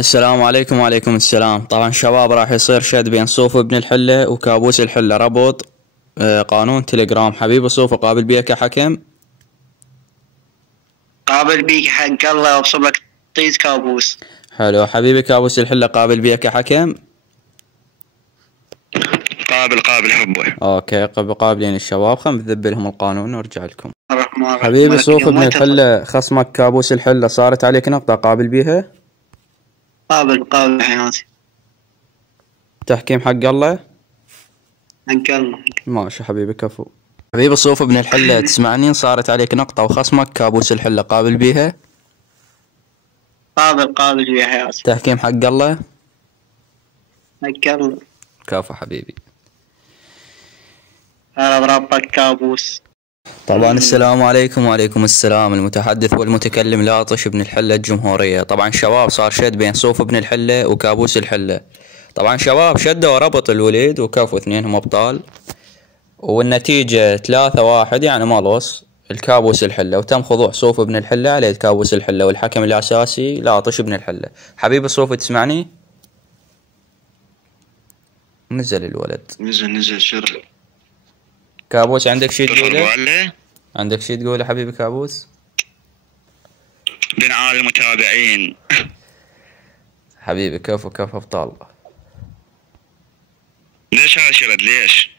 السلام عليكم. وعليكم السلام. طبعا شباب راح يصير شد بين صوف ابن الحلة وكابوس الحلة ربط. قانون تليجرام. حبيبي صوف قابل بيك كحكم. قابل بيك حق الله وابصم لك طيز كابوس. حلو حبيبي. كابوس الحلة قابل بيك كحكم. قابل حبه. اوكي قابلين الشباب. خلنا نذب لهم القانون ونرجع لكم. الرحمن حبيبي صوف ابن الحلة، خصمك كابوس الحلة صارت عليك نقطة، قابل بيها؟ قابل حياتي. تحكيم حق الله. حق الله. ماشي حبيبي كفو. حبيبي صوف ابن الحلة تسمعني؟ صارت عليك نقطة وخصمك كابوس الحلة، قابل بيها؟ قابل بيها حياتي. تحكيم حق الله. حق الله. كفو حبيبي. هلا بربك كابوس. طبعا السلام عليكم. وعليكم السلام. المتحدث والمتكلم لاطش ابن الحلة الجمهورية. طبعا شباب صار شد بين صوف ابن الحلة وكابوس الحلة. طبعا شباب شدوا وربط الوليد وكفو، اثنينهم ابطال، والنتيجة 3-1 يعني مالوس الكابوس الحلة، وتم خضوع صوف ابن الحلة على كابوس الحلة، والحكم الاساسي لاطش ابن الحلة. حبيبي صوف تسمعني؟ نزل الولد. نزل شر. كابوس عندك شي تقوله؟ عندك شي تقوله حبيبي كابوس؟ بنعال المتابعين. حبيبي كفو ابطال. ليش هذا شرد ليش؟